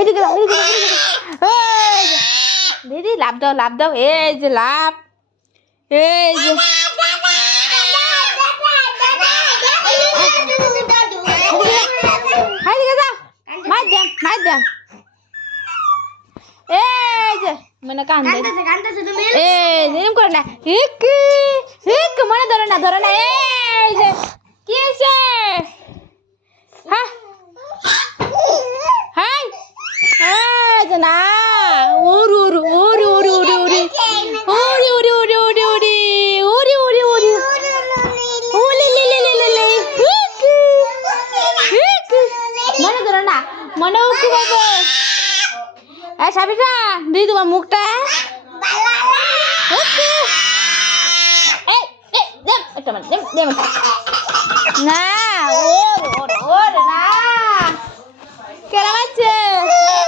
এদিকে দাও, এদিকে দাও, এদিকে দাও। এই যে, দিদি লাভ দাও, লাভ দাও, এই যে লাভ, এই যে এদিকে যাও, মার দেন, মার দেন। এই যে মানে কান্দে, এই যে এরকম করে না, হিক হিক মনে ধরে না, ধরে না। এই যে কি হয়েছে? হ্যাঁ হ্যাঁ, এই যে না, উড়ু উড়ু উড়ু উড়ু উড়ু উড়ি উড়ি উড়ি উড়ি উড়ি উড়ি উড়ি উড়ি উড়ি উলি লি লি লি লি লি হিক হিক মনে ধরে না, মনে উকি বাবু। এই সাবিত্রা দিদি তোমার মুখটা এই এই দেম একটা মানে দেম দেম না, ওর ওর ওর